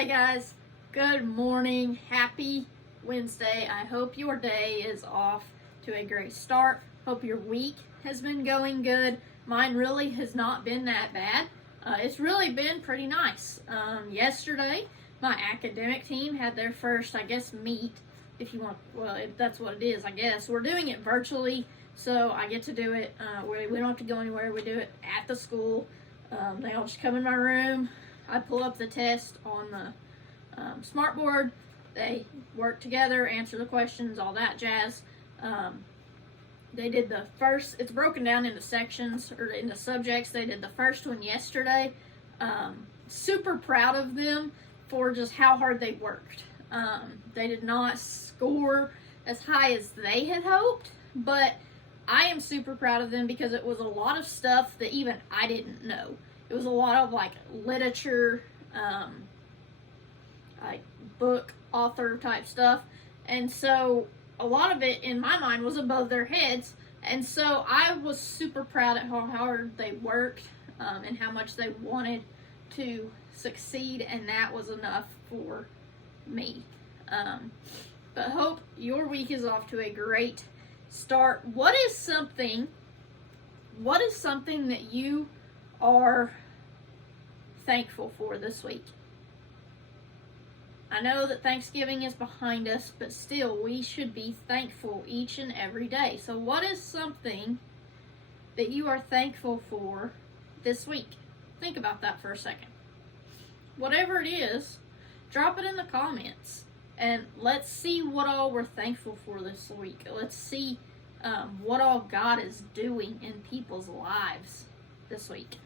Hey guys, good morning. Happy Wednesday. I hope your day is off to a great start. Hope your week has been going good. Mine really has not been that bad. It's really been pretty nice. Yesterday, my academic team had their first, meet, if you want, if that's what it is, I guess. We're doing it virtually, so I get to do it. We don't have to go anywhere. We do it at the school. They all just come in my room. I pull up the test on the smart board. They work together, answer the questions, all that jazz. They did the first, it's broken down into sections, or into subjects. They did the first one yesterday. Super proud of them for just how hard they worked. They did not score as high as they had hoped, but I am super proud of them because it was a lot of stuff that even I didn't know. It was a lot of literature, book author type stuff. And so a lot of it in my mind was above their heads. And so I was super proud at how hard they worked, and how much they wanted to succeed. And that was enough for me. But hope your week is off to a great start. What is something that you are thankful for this week? I know that Thanksgiving is behind us, but still, we should be thankful each and every day. So what is something that you are thankful for this week? Think about that for a second. Whatever it is, drop it in the comments, and let's see what all we're thankful for this week. Let's see what all God is doing in people's lives this week.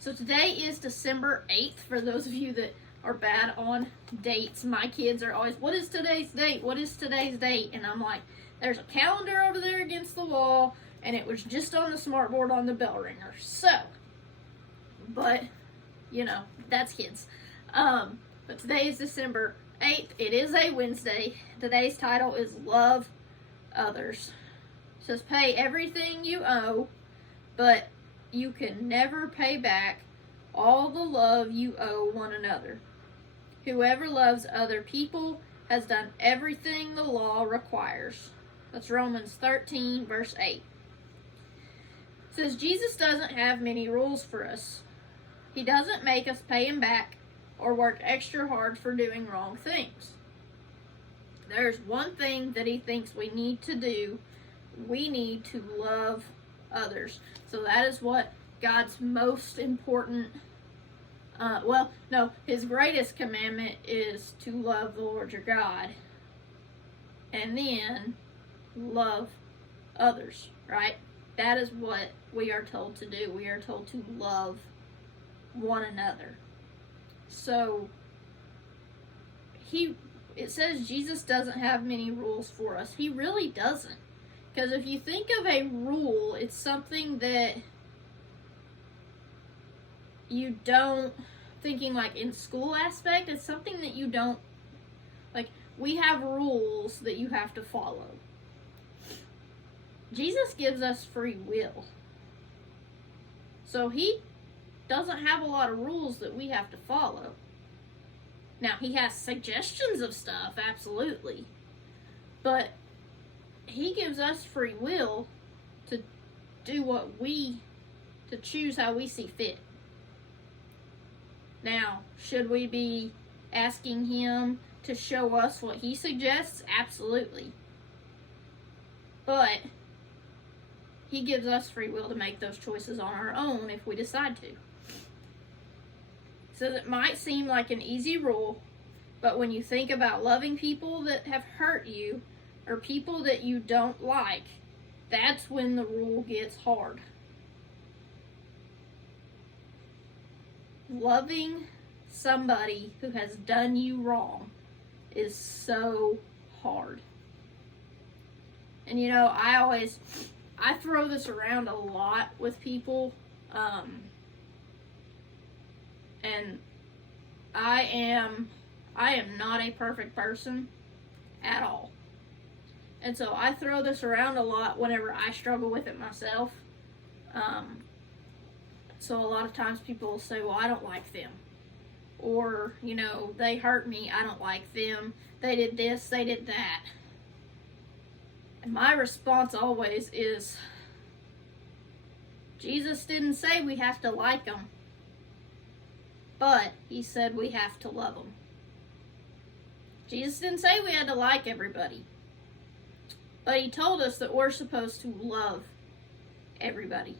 So today is December 8th. For those of you that are bad on dates, my kids are always, what is today's date? What is today's date? And I'm like, there's a calendar over there against the wall, and it was just on the smart board on the bell ringer. So, but, that's kids. But today is December 8th. It is a Wednesday. Today's title is Love Others. It says, pay everything you owe, but you can never pay back all the love you owe one another. Whoever loves other people has done everything the law requires. That's Romans 13, verse 8. It says Jesus doesn't have many rules for us. He doesn't make us pay him back or work extra hard for doing wrong things. There's one thing that he thinks we need to do. We need to love others. So that is what God's most important, his greatest commandment is to love the Lord your God, and then love others, right? That is what we are told to do. We are told to love one another. So it says Jesus doesn't have many rules for us. He really doesn't. Because if you think of a rule, it's something that you don't, thinking in school aspect, it's something that you don't, we have rules that you have to follow. Jesus gives us free will. So he doesn't have a lot of rules that we have to follow. Now, he has suggestions of stuff, absolutely. But he gives us free will to do to choose how we see fit. Now, should we be asking him to show us what he suggests? Absolutely. But he gives us free will to make those choices on our own if we decide to. So it might seem like an easy rule, but when you think about loving people that have hurt you, or people that you don't like, that's when the rule gets hard. Loving somebody who has done you wrong is so hard. And I throw this around a lot with people, and I am not a perfect person at all. And so I throw this around a lot whenever I struggle with it myself. So a lot of times people will say, well, I don't like them. or, they hurt me, I don't like them, they did this, they did that. And my response always is, Jesus didn't say we have to like them, but he said we have to love them. Jesus didn't say we had to like everybody, but he told us that we're supposed to love everybody.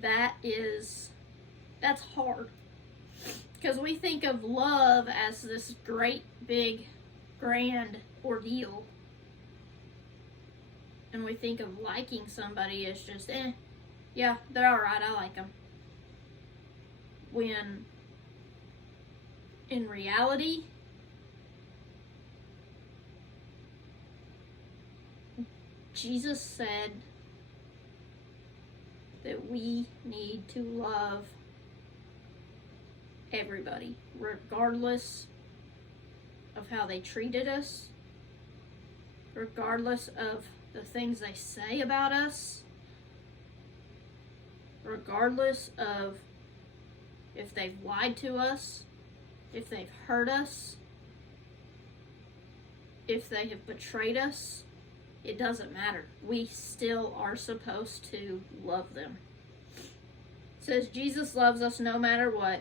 That's hard. Because we think of love as this great, big, grand ordeal. And we think of liking somebody as just, yeah, they're alright, I like them. When, in reality, Jesus said that we need to love everybody, regardless of how they treated us, regardless of the things they say about us, regardless of if they've lied to us, if they've hurt us, if they have betrayed us. It doesn't matter. We still are supposed to love them. It says Jesus loves us no matter what,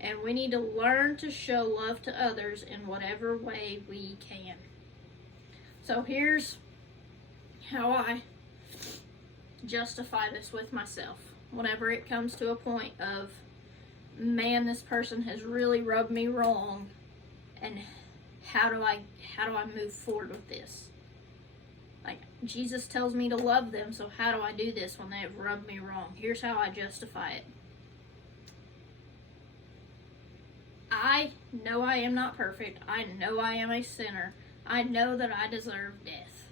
and we need to learn to show love to others in whatever way we can. So here's how I justify this with myself. Whenever it comes to a point of, man, this person has really rubbed me wrong, and how do I move forward with this? Like, Jesus tells me to love them, so how do I do this when they have rubbed me wrong? Here's how I justify it. I know I am not perfect. I know I am a sinner. I know that I deserve death.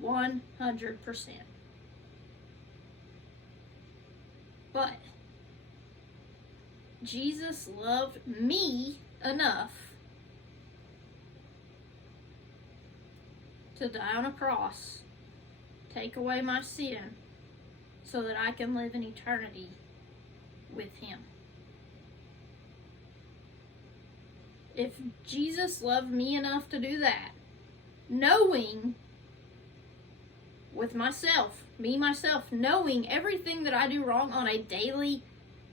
100%. But Jesus loved me enough to die on a cross, take away my sin, so that I can live in eternity with him. If Jesus loved me enough to do that, knowing with myself, knowing everything that I do wrong on a daily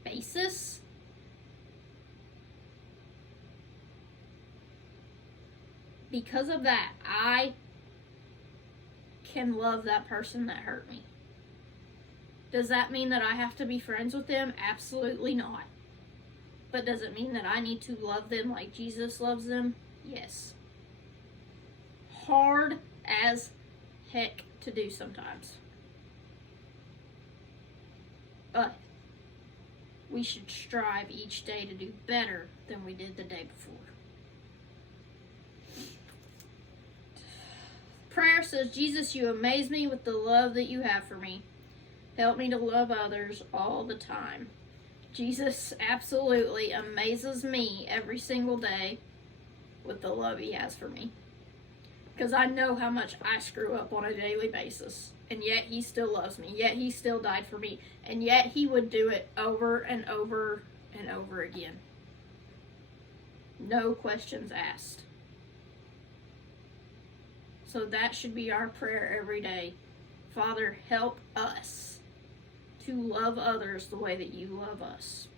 basis, because of that, I can love that person that hurt me. Does that mean that I have to be friends with them? Absolutely not. But does it mean that I need to love them like Jesus loves them? Yes. Hard as heck to do sometimes. But we should strive each day to do better than we did the day before. Prayer says, Jesus, you amaze me with the love that you have for me. Help me to love others all the time. Jesus absolutely amazes me every single day with the love he has for me. Because I know how much I screw up on a daily basis. And yet he still loves me. Yet he still died for me. And yet he would do it over and over and over again. No questions asked. So that should be our prayer every day. Father, help us to love others the way that you love us.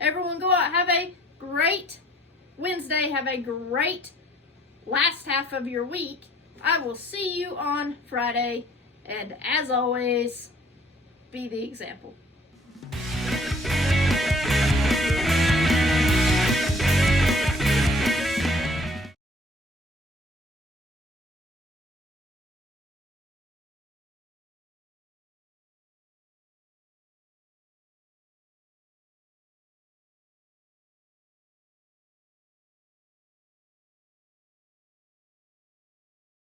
Everyone go out. Have a great Wednesday. Have a great last half of your week. I will see you on Friday. And as always, be the example.